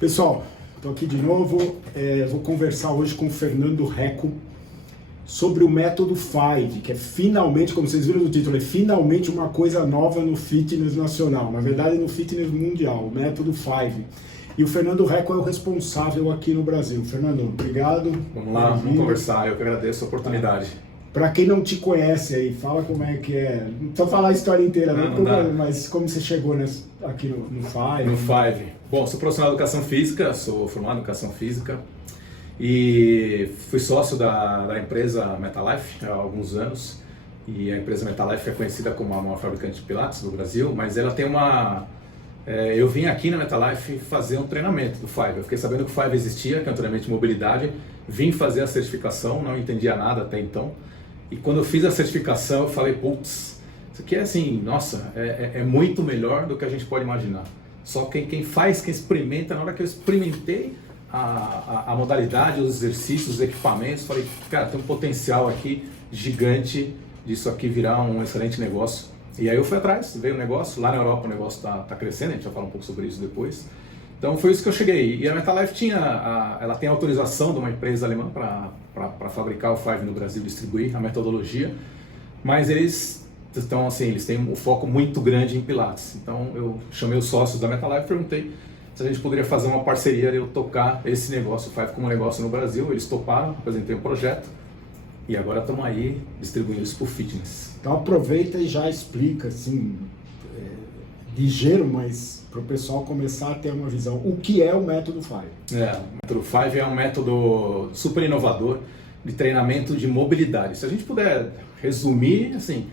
Pessoal, estou aqui de novo, vou conversar hoje com o Fernando Recco sobre o método Five, que é finalmente, como vocês viram no título, é finalmente uma coisa nova no fitness nacional, na verdade no fitness mundial, o método Five. E o Fernando Recco é o responsável aqui no Brasil. Fernando, obrigado. Vamos lá, vamos conversar, eu que agradeço a oportunidade. Para quem não te conhece aí, fala como é que é. Não precisa falar a história inteira, mas como você chegou aqui no Five. No Five. Bom, sou profissional de educação física, sou formado em educação física e fui sócio da empresa Metalife há alguns anos. E a empresa Metalife é conhecida como a maior fabricante de pilates do Brasil, mas ela tem uma... eu vim aqui na Metalife fazer um treinamento do Five. Eu fiquei sabendo que o Five existia, que é um treinamento de mobilidade. Vim fazer a certificação, não entendia nada até então. E quando eu fiz a certificação, eu falei, putz, isso aqui é assim, nossa, é muito melhor do que a gente pode imaginar. Só quem faz, quem experimenta, na hora que eu experimentei a modalidade, os exercícios, os equipamentos, falei, cara, tem um potencial aqui gigante disso aqui virar um excelente negócio. E aí eu fui atrás, veio o negócio, lá na Europa o negócio tá crescendo, a gente vai falar um pouco sobre isso depois. Então foi isso que eu cheguei. E a Metalife ela tem autorização de uma empresa alemã para fabricar o Five no Brasil, distribuir a metodologia, mas eles têm um foco muito grande em pilates. Então eu chamei os sócios da Metalife e perguntei se a gente poderia fazer uma parceria e eu tocar esse negócio, o Five como negócio no Brasil. Eles toparam, apresentei um projeto e agora estamos aí distribuindo isso para o fitness. Então aproveita e já explica, assim, ligeiro, mas para o pessoal começar a ter uma visão. O que é o método Five? O método Five é um método super inovador de treinamento de mobilidade. Se a gente puder resumir, assim,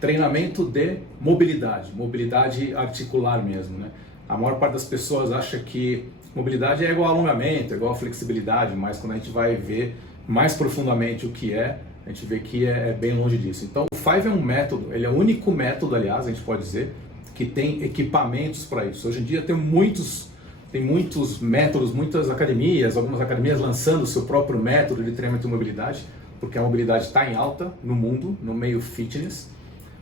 treinamento de mobilidade articular mesmo, né? A maior parte das pessoas acha que mobilidade é igual a alongamento, é igual a flexibilidade, mas quando a gente vai ver mais profundamente o que é, a gente vê que é bem longe disso. Então o Five é um método, ele é o único método, aliás, a gente pode dizer, que tem equipamentos para isso. Hoje em dia tem muitos métodos, muitas academias, algumas academias lançando o seu próprio método de treinamento de mobilidade, porque a mobilidade está em alta no mundo, no meio fitness,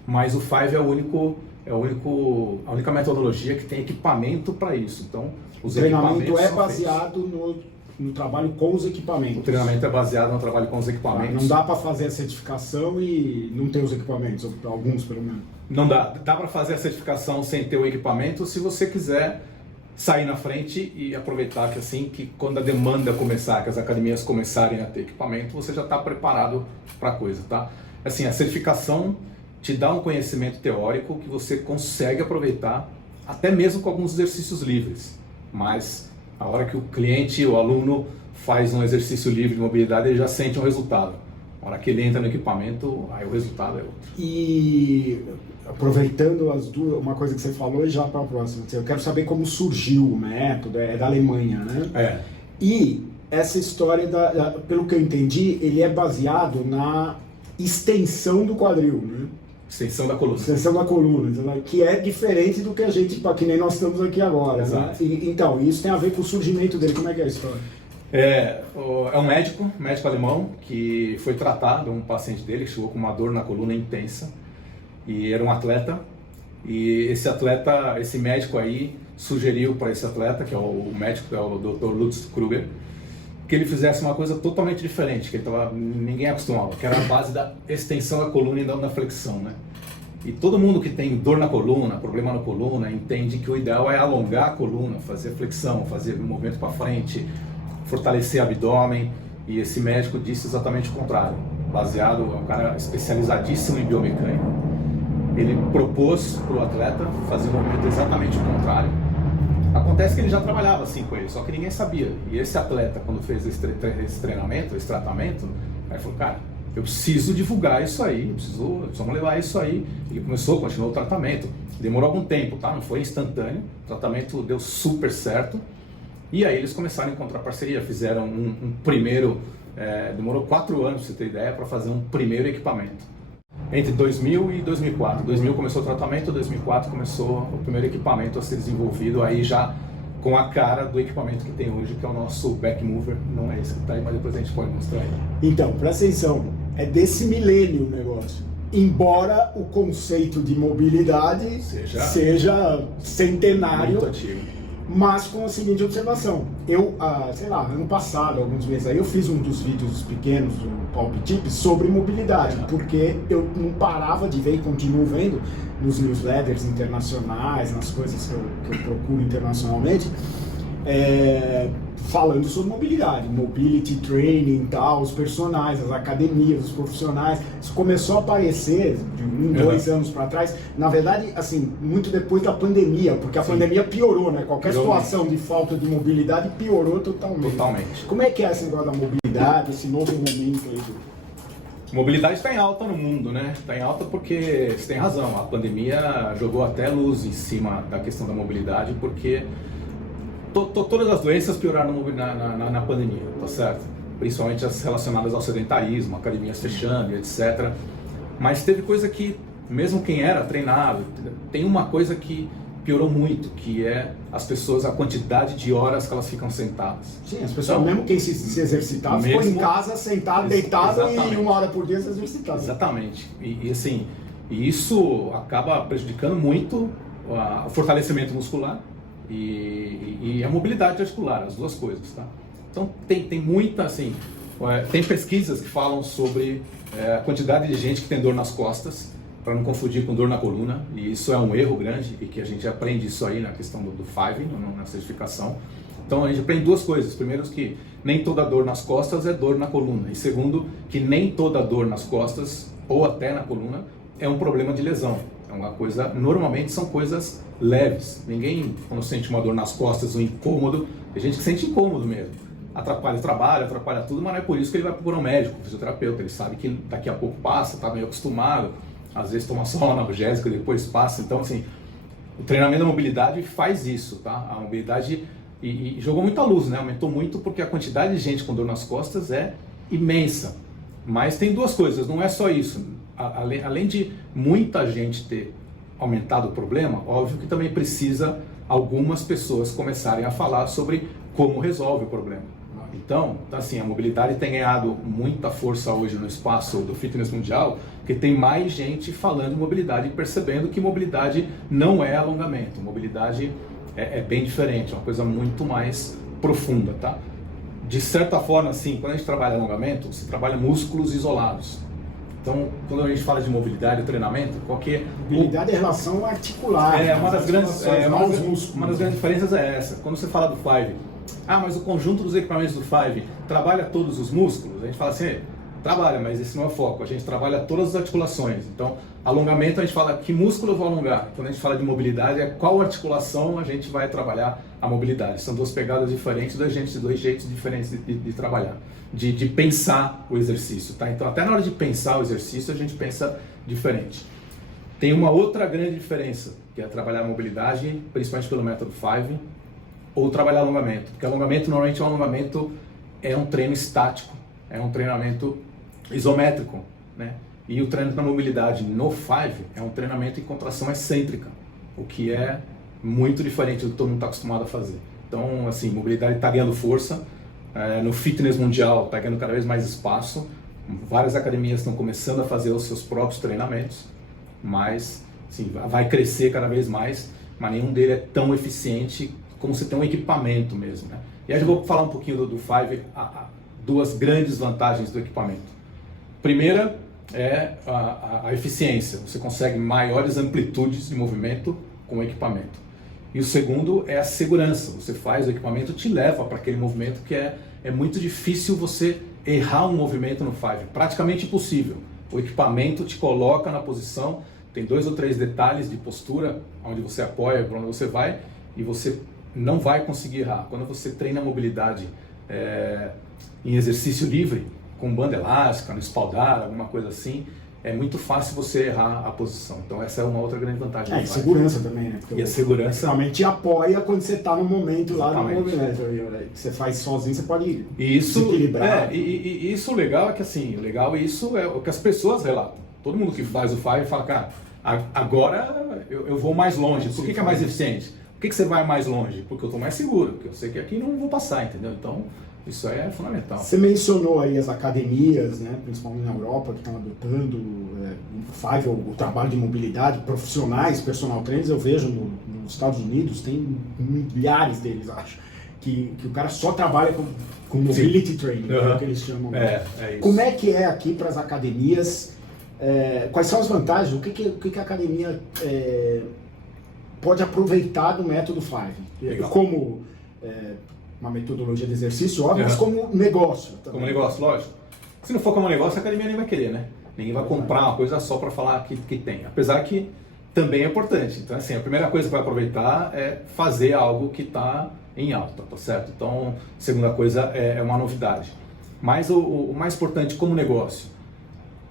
mas o Five é a única metodologia que tem equipamento para isso. Então, o treinamento é baseado no trabalho com os equipamentos. O treinamento é baseado no trabalho com os equipamentos. Não dá para fazer a certificação e não ter os equipamentos, alguns pelo menos. Não dá. Dá para fazer a certificação sem ter o equipamento se você quiser sair na frente e aproveitar que assim, que quando a demanda começar, que as academias começarem a ter equipamento, você já está preparado para a coisa, tá? Assim, a certificação te dá um conhecimento teórico que você consegue aproveitar até mesmo com alguns exercícios livres, mas a hora que o cliente, o aluno faz um exercício livre de mobilidade, ele já sente um resultado. A hora que ele entra no equipamento, aí o resultado é outro. E aproveitando as duas, uma coisa que você falou e já para a próxima, eu quero saber como surgiu o método, é da Alemanha, né? E essa história, pelo que eu entendi, ele é baseado na extensão do quadril, né? Extensão da coluna. Extensão da coluna, que é diferente do que a gente, que nem nós estamos aqui agora. Exato. Né? Então, isso tem a ver com o surgimento dele. Como é que é a história? É um médico alemão, que foi tratar de um paciente dele que chegou com uma dor na coluna intensa e era um atleta. E esse médico aí sugeriu para esse atleta, que é o médico, que é o Dr. Lutz Kruger, que ele fizesse uma coisa totalmente diferente, que ninguém acostumava, que era a base da extensão da coluna e não da flexão, né? E todo mundo que tem dor na coluna, problema na coluna, entende que o ideal é alongar a coluna, fazer flexão, fazer movimento para frente, fortalecer o abdômen. E esse médico disse exatamente o contrário, baseado, é um cara especializadíssimo em biomecânica. Ele propôs para o atleta fazer um movimento exatamente o contrário. Acontece que ele já trabalhava assim com ele, só que ninguém sabia. E esse atleta, quando fez esse treinamento, esse tratamento, aí falou, cara, eu preciso divulgar isso aí, precisamos levar isso aí. Ele continuou o tratamento. Demorou algum tempo, tá? Não foi instantâneo. O tratamento deu super certo. E aí eles começaram a encontrar parceria, fizeram um primeiro, demorou 4 anos, pra você ter ideia, para fazer um primeiro equipamento. Entre 2000 e 2004. 2000 começou o tratamento, 2004 começou o primeiro equipamento a ser desenvolvido, aí já com a cara do equipamento que tem hoje, que é o nosso back mover. Não é esse que está aí, mas depois a gente pode mostrar aí. Então, presta atenção, é desse milênio o negócio. Embora o conceito de mobilidade seja centenário, muito antigo. mas com a seguinte observação. Eu, sei lá, ano passado, alguns meses aí, eu fiz um dos vídeos pequenos, o Pop Tips, sobre mobilidade, porque eu não parava de ver e continuo vendo nos newsletters internacionais, nas coisas que eu procuro internacionalmente, falando sobre mobilidade, mobility training, tal, os personagens, as academias, os profissionais. Isso começou a aparecer de 2 anos para trás, na verdade, assim, muito depois da pandemia, porque a pandemia piorou, né? Qualquer situação de falta de mobilidade piorou totalmente. Como é que é esse negócio da mobilidade, esse novo momento aí Mobilidade está em alta no mundo, né? Está em alta porque, você tem razão, a pandemia jogou até luz em cima da questão da mobilidade, porque todas as doenças pioraram na pandemia, tá certo? Principalmente as relacionadas ao sedentarismo, academias fechando, etc. Mas teve coisa que, mesmo quem era treinado, tem uma coisa que piorou muito, que é as pessoas, a quantidade de horas que elas ficam sentadas. Sim, as pessoas, então, mesmo quem se exercitava, ficou em casa, sentado, deitado, exatamente, e 1 hora por dia se exercitava. Exatamente. Assim, isso acaba prejudicando muito o fortalecimento muscular e a mobilidade articular, as duas coisas, tá? Então tem muita, assim, tem pesquisas que falam sobre a quantidade de gente que tem dor nas costas, para não confundir com dor na coluna, e isso é um erro grande, e que a gente aprende isso aí na questão do Five, na certificação. Então a gente aprende duas coisas. Primeiro, que nem toda dor nas costas é dor na coluna, e segundo, que nem toda dor nas costas, ou até na coluna, é um problema de lesão. É uma coisa, normalmente são coisas leves. Ninguém, quando sente uma dor nas costas, um incômodo, tem gente que sente incômodo mesmo. Atrapalha o trabalho, atrapalha tudo, mas não é por isso que ele vai procurar um médico, um fisioterapeuta. Ele sabe que daqui a pouco passa, está meio acostumado, às vezes toma só uma analgésica e depois passa. Então, assim, o treinamento da mobilidade faz isso, tá? A mobilidade e jogou muita luz, né? Aumentou muito porque a quantidade de gente com dor nas costas é imensa. Mas tem duas coisas, não é só isso. Além de muita gente ter aumentado o problema, óbvio que também precisa algumas pessoas começarem a falar sobre como resolve o problema. Então, assim, a mobilidade tem ganhado muita força hoje no espaço do fitness mundial, porque tem mais gente falando de mobilidade e percebendo que mobilidade não é alongamento. Mobilidade é bem diferente, é uma coisa muito mais profunda, tá? De certa forma, assim, quando a gente trabalha alongamento, você trabalha músculos isolados. Então, quando a gente fala de mobilidade e treinamento, qualquer... Mobilidade é relação articular. Uma das grandes diferenças é essa. Quando você fala do Five, mas o conjunto dos equipamentos do Five trabalha todos os músculos? A gente fala assim, trabalha, mas esse não é o foco. A gente trabalha todas as articulações. Então, alongamento, a gente fala que músculo eu vou alongar. Quando a gente fala de mobilidade, é qual articulação a gente vai trabalhar a mobilidade. São duas pegadas diferentes, dois jeitos diferentes de trabalhar, de pensar o exercício, tá? Então, até na hora de pensar o exercício, a gente pensa diferente. Tem uma outra grande diferença, que é trabalhar a mobilidade, principalmente pelo método Five, ou trabalhar alongamento. Porque alongamento, normalmente, é um treino estático, é um treinamento isométrico, né? E o treino da mobilidade no Five é um treinamento em contração excêntrica, o que é muito diferente do que todo mundo está acostumado a fazer. Então, assim, mobilidade está ganhando força, no fitness mundial está ganhando cada vez mais espaço, várias academias estão começando a fazer os seus próprios treinamentos, mas, assim, vai crescer cada vez mais, mas nenhum deles é tão eficiente como você tem um equipamento mesmo, né? E aí eu vou falar um pouquinho do Five, duas grandes vantagens do equipamento. Primeira é a eficiência, você consegue maiores amplitudes de movimento com o equipamento. E o segundo é a segurança, você faz o equipamento, te leva para aquele movimento que é muito difícil você errar um movimento no Five, praticamente impossível. O equipamento te coloca na posição, tem 2 ou 3 detalhes de postura, onde você apoia, para onde você vai, e você não vai conseguir errar. Quando você treina a mobilidade em exercício livre, com banda elástica, no espaldar, alguma coisa assim, é muito fácil você errar a posição. Então essa é uma outra grande vantagem. E segurança também, né? Porque a segurança realmente te apoia quando você está no momento lá no movimento. Você faz sozinho, você pode desequilibrar. E isso legal é que assim, isso é o que as pessoas relatam. Todo mundo que faz o Five fala, cara, agora eu vou mais longe. Por que é mais eficiente? Por que você vai mais longe? Porque eu estou mais seguro, porque eu sei que aqui não vou passar, entendeu? Então, Isso aí é fundamental. Você mencionou aí as academias, né, principalmente na Europa, que estão adotando o Five, o trabalho de mobilidade, profissionais, personal trainers. Eu vejo nos Estados Unidos, tem milhares deles, acho, que o cara só trabalha com mobility training, é o que eles chamam. É isso. Como é que é aqui para as academias? Quais são as vantagens? O que a academia pode aproveitar do método Five? Legal. Como uma metodologia de exercício, óbvio, mas como negócio também. Como negócio, lógico. Se não for como negócio, a academia nem vai querer, né? Ninguém vai comprar uma coisa só para falar que tem. Apesar que também é importante. Então, assim, a primeira coisa que vai aproveitar é fazer algo que está em alta, tá certo? Então, a segunda coisa é uma novidade. Mas o mais importante como negócio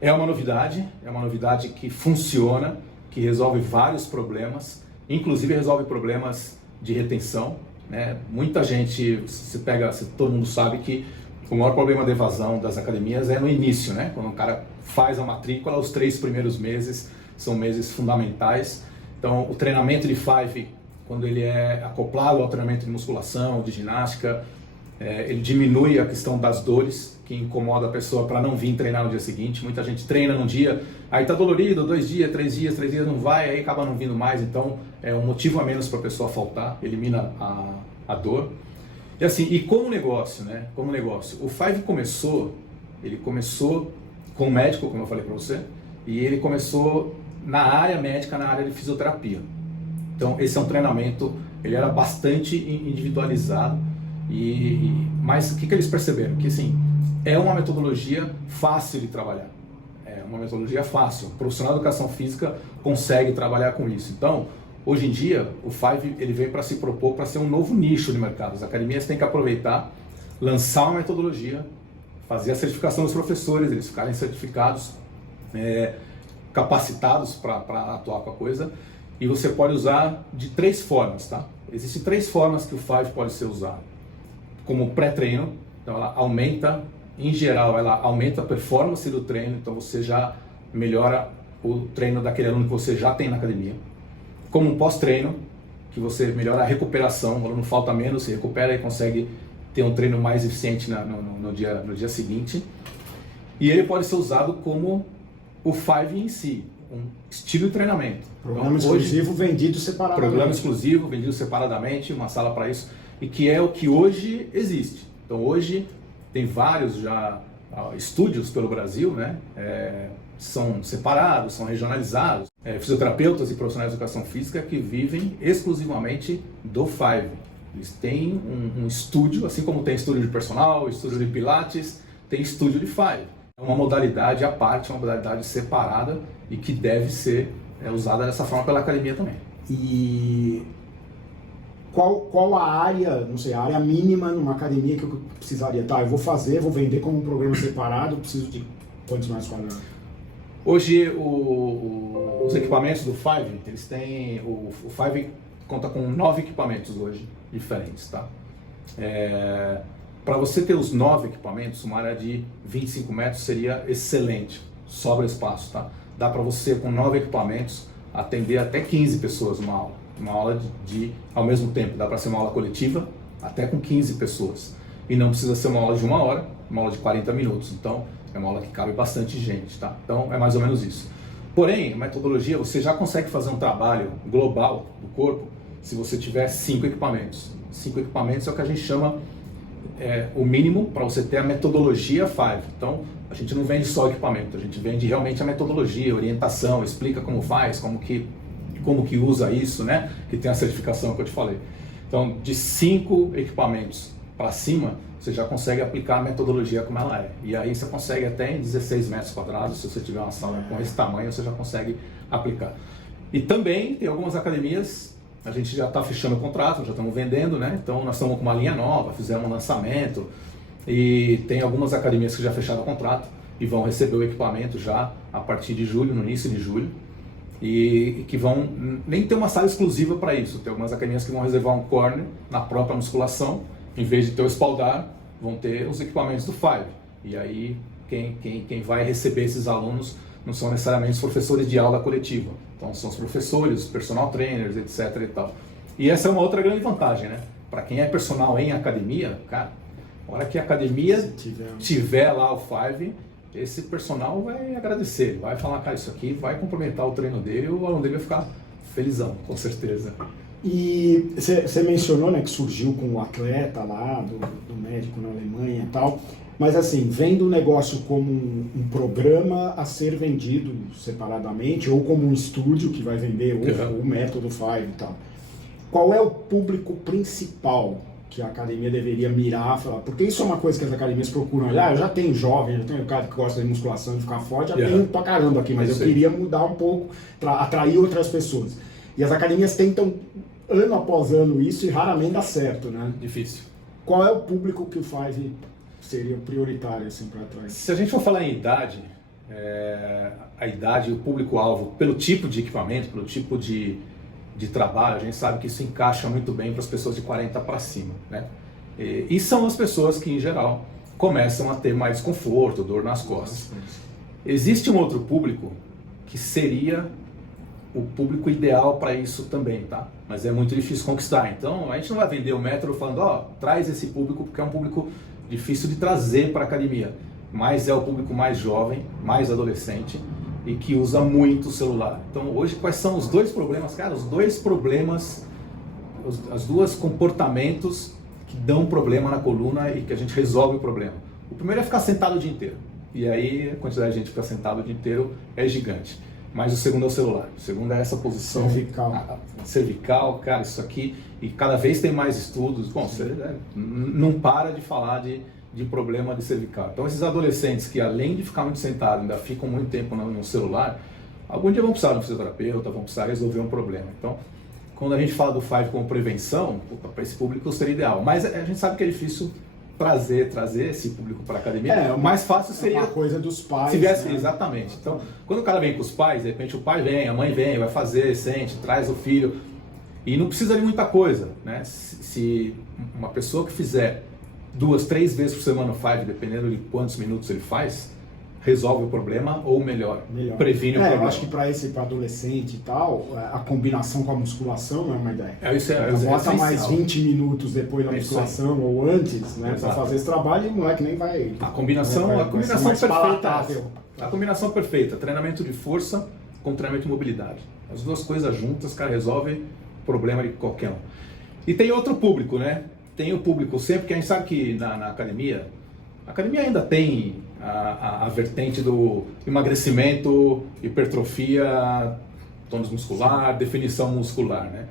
é uma novidade que funciona, que resolve vários problemas, inclusive resolve problemas de retenção, né? Muita gente, todo mundo sabe que o maior problema de evasão das academias é no início, né? Quando o cara faz a matrícula, os 3 primeiros meses são meses fundamentais. Então, o treinamento de Five, quando ele é acoplado ao treinamento de musculação, de ginástica, ele diminui a questão das dores que incomoda a pessoa para não vir treinar no dia seguinte. Muita gente treina num dia, aí tá dolorido, 2 dias, 3 dias não vai, aí acaba não vindo mais. Então é um motivo a menos para a pessoa faltar, elimina a dor. E assim, e como negócio, né? Como negócio, o Five começou com um médico, como eu falei para você, e ele começou na área médica, na área de fisioterapia. Então esse é um treinamento, ele era bastante individualizado. Mas o que eles perceberam? Que assim, é uma metodologia fácil de trabalhar. É uma metodologia fácil. O profissional de educação física consegue trabalhar com isso. Então, hoje em dia, o Five ele veio para se propor para ser um novo nicho de mercado. As academias têm que aproveitar, lançar uma metodologia, fazer a certificação dos professores, eles ficarem certificados, capacitados para atuar com a coisa. E você pode usar de 3 formas, tá? Existem 3 formas que o Five pode ser usado. Como pré-treino, então ela aumenta, em geral, ela aumenta a performance do treino, então você já melhora o treino daquele aluno que você já tem na academia. Como um pós-treino, que você melhora a recuperação, o aluno falta menos, se recupera e consegue ter um treino mais eficiente no dia seguinte. E ele pode ser usado como o Five em si, um estilo de treinamento. Programa exclusivo vendido separadamente. Programa exclusivo vendido separadamente, uma sala para isso. E que é o que hoje existe. Então hoje tem vários já estúdios pelo Brasil, né? São separados, são regionalizados. Fisioterapeutas e profissionais de educação física que vivem exclusivamente do Five. Eles têm um estúdio, assim como tem estúdio de personal, estúdio de pilates, tem estúdio de Five. É uma modalidade à parte, uma modalidade separada e que deve ser usada dessa forma pela academia também. E qual a área, não sei, a área mínima numa academia que eu precisaria? Tá, eu vou vender como um programa separado, preciso de quantos mais quadrados? Hoje os equipamentos do Five, eles têm, o Five conta com 9 equipamentos hoje, diferentes, tá? Para você ter os 9 equipamentos, uma área de 25 metros seria excelente, sobra espaço, tá? Dá para você, com 9 equipamentos, atender até 15 pessoas numa aula. Uma aula ao mesmo tempo, dá para ser uma aula coletiva, até com 15 pessoas. E não precisa ser uma aula de 1 hora, uma aula de 40 minutos. Então, é uma aula que cabe bastante gente, tá? Então, é mais ou menos isso. Porém, a metodologia, você já consegue fazer um trabalho global do corpo se você tiver 5 equipamentos. 5 equipamentos é o que a gente chama o mínimo para você ter a metodologia Five. Então, a gente não vende só equipamento, a gente vende realmente a metodologia, a orientação, explica como faz, como que usa isso, né? Que tem a certificação que eu te falei. Então, de 5 equipamentos para cima, você já consegue aplicar a metodologia como ela é. E aí você consegue até em 16 metros quadrados, se você tiver uma sala com esse tamanho, você já consegue aplicar. E também tem algumas academias, a gente já está fechando o contrato, já estamos vendendo, né? Então nós estamos com uma linha nova, fizemos um lançamento e tem algumas academias que já fecharam o contrato e vão receber o equipamento já a partir de julho, no início de julho. E que vão nem ter uma sala exclusiva para isso. Tem algumas academias que vão reservar um corner na própria musculação, em vez de ter o espaldar, vão ter os equipamentos do Five. E aí quem vai receber esses alunos não são necessariamente os professores de aula coletiva. Então são os professores, os personal trainers, etc. e tal. E essa é uma outra grande vantagem, né? Para quem é personal em academia, cara, A hora que a academia Se tiver lá o Five, esse personal vai agradecer, vai falar, cara, isso aqui vai complementar o treino dele, o aluno dele vai ficar felizão, com certeza. E você mencionou, né, que surgiu com o atleta lá, do médico na Alemanha e tal, mas assim, vendo o negócio como um programa a ser vendido separadamente, ou como um estúdio que vai vender o método Five e tal, qual é o público principal que a academia deveria mirar, falar, porque isso é uma coisa que as academias procuram, eu já tenho jovem, já tenho cara que gosta de musculação, de ficar forte, já tenho pra caramba aqui, mas eu queria mudar um pouco, atrair outras pessoas. E as academias tentam, ano após ano, isso e raramente dá certo, né? Difícil. Qual é o público que o Five seria prioritário, assim, para atrair? Se a gente for falar em idade, a idade, o público-alvo, pelo tipo de equipamento, pelo tipo de trabalho, a gente sabe que isso encaixa muito bem para as pessoas de 40 para cima, né? E são as pessoas que, em geral, começam a ter mais desconforto, dor nas costas. Existe um outro público que seria o público ideal para isso também, tá? Mas é muito difícil conquistar. Então, a gente não vai vender o método falando, traz esse público, porque é um público difícil de trazer para a academia. Mas é o público mais jovem, mais adolescente, e que usa muito o celular. Então, hoje, quais são os dois problemas? Cara, os dois problemas, os dois comportamentos que dão problema na coluna e que a gente resolve o problema. O primeiro é ficar sentado o dia inteiro. E aí, a quantidade de gente que fica sentado o dia inteiro é gigante. Mas o segundo é o celular. O segundo é essa posição cervical, cara, isso aqui. E cada vez tem mais estudos. Bom, você não para de falar de problema de cervical. Então, esses adolescentes que, além de ficar muito sentados, ainda ficam muito tempo no celular, algum dia vão precisar de um fisioterapeuta, vão precisar resolver um problema. Então, quando a gente fala do Five como prevenção, para esse público seria ideal. Mas a gente sabe que é difícil trazer esse público para a academia. O mais fácil seria uma coisa dos pais. Se viesse, né? Exatamente. Então, quando o cara vem com os pais, de repente o pai vem, a mãe vem, vai fazer, sente, traz o filho. E não precisa de muita coisa, né? Se uma pessoa que fizer 2, 3 vezes por semana o Five, dependendo de quantos minutos ele faz, resolve o problema ou melhor. Previne o problema. Eu acho que para adolescente e tal, a combinação com a musculação não é uma ideia. Bota mais 20 minutos depois da musculação ou antes, né, para fazer esse trabalho, e o moleque nem vai... A combinação perfeita. A combinação perfeita, treinamento de força com treinamento de mobilidade. As duas coisas juntas, cara, resolve o problema de qualquer um. E tem outro público, né? Tem o público sempre, que a gente sabe que na academia, a academia ainda tem a vertente do emagrecimento, hipertrofia, tônus muscular, definição muscular, né?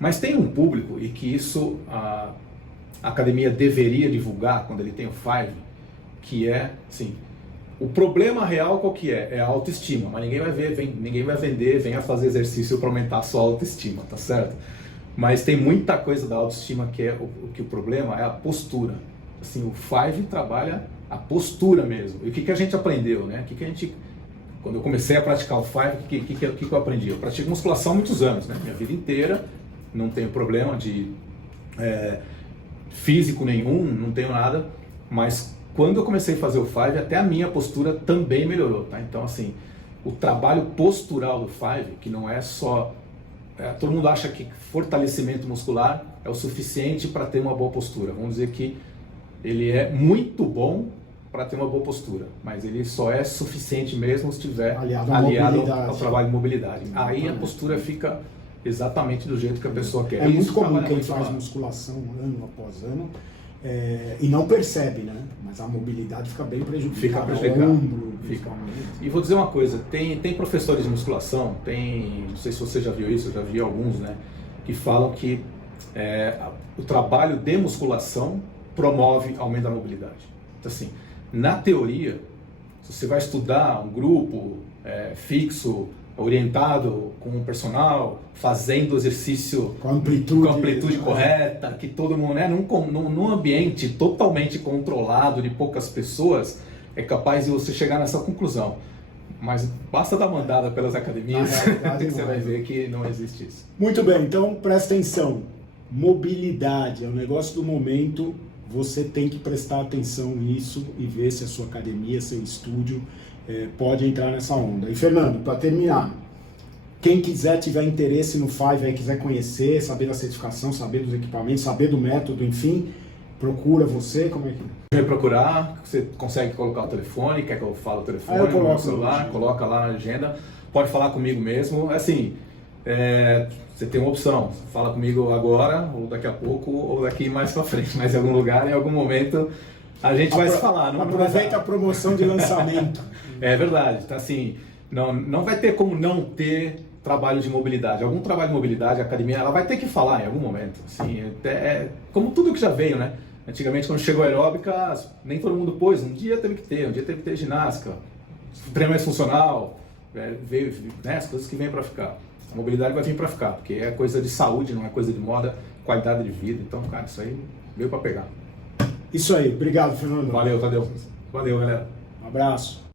Mas tem um público, e que isso a academia deveria divulgar quando ele tem o Five, que é, assim, o problema real qual que é? É a autoestima, mas ninguém vai vender, venha fazer exercício para aumentar a sua autoestima, tá certo? Mas tem muita coisa da autoestima que é o problema é a postura. Assim, o Five trabalha a postura mesmo. E o que a gente aprendeu, né? Quando eu comecei a praticar o Five, o que eu aprendi? Eu pratico musculação há muitos anos, né? Minha vida inteira, não tenho problema de físico nenhum, não tenho nada, mas quando eu comecei a fazer o Five, até a minha postura também melhorou, tá? Então, assim, o trabalho postural do Five, que não é só... todo mundo acha que fortalecimento muscular é o suficiente para ter uma boa postura. Vamos dizer que ele é muito bom para ter uma boa postura, mas ele só é suficiente mesmo se estiver aliado ao trabalho de mobilidade. Aí a postura fica exatamente do jeito que a pessoa quer. É muito comum quem faz musculação ano após ano e não percebe, né? Mas a mobilidade fica bem prejudicada. Fica prejudicada. Ombro, E vou dizer uma coisa, tem professores de musculação, não sei se você já viu isso, eu já vi alguns, né? Que falam que o trabalho de musculação promove aumento da mobilidade. Então, assim, na teoria, se você vai estudar um grupo fixo, orientado com um personal, fazendo exercício com amplitude correta, que todo mundo, né, num ambiente totalmente controlado de poucas pessoas, é capaz de você chegar nessa conclusão. Mas basta dar uma andada pelas academias que você vai ver que não existe isso. Muito bem, então presta atenção. Mobilidade é o negócio do momento. Você tem que prestar atenção nisso e ver se a sua academia, seu estúdio pode entrar nessa onda. E Fernando, para terminar, quem tiver interesse no Five, quiser conhecer, saber da certificação, saber dos equipamentos, saber do método, enfim, procura você? Como é que... Vem procurar, você consegue colocar o telefone, quer que eu fale o telefone eu coloco no celular, coloca lá na agenda, pode falar comigo mesmo, assim, você tem uma opção, fala comigo agora, ou daqui a pouco, ou daqui mais pra frente, mas em algum lugar, em algum momento, a gente vai se falar. Não aproveita a promoção de lançamento. É verdade, então assim, não vai ter como não ter trabalho de mobilidade. Algum trabalho de mobilidade, a academia, ela vai ter que falar em algum momento. Assim, como tudo que já veio, né? Antigamente, quando chegou a aeróbica, nem todo mundo pôs. Um dia teve que ter ginástica, treinamento funcional, veio, né? As coisas que vêm para ficar. A mobilidade vai vir para ficar, porque é coisa de saúde, não é coisa de moda, qualidade de vida. Então, cara, isso aí veio para pegar. Isso aí. Obrigado, Fernando. Valeu, Tadeu. Valeu, galera. Um abraço.